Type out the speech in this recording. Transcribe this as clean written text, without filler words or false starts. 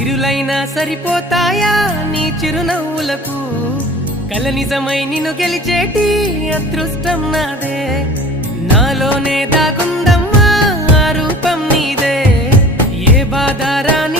సిరులైనా సరిపోతాయా నీ చిరునవ్వులకు కల నిజమై నిన్ను గెలిచేటి అదృష్టం నాదే నాలోనే దాగుందమ్మా ఆ రూపం నీదే ఏ బాధ రాని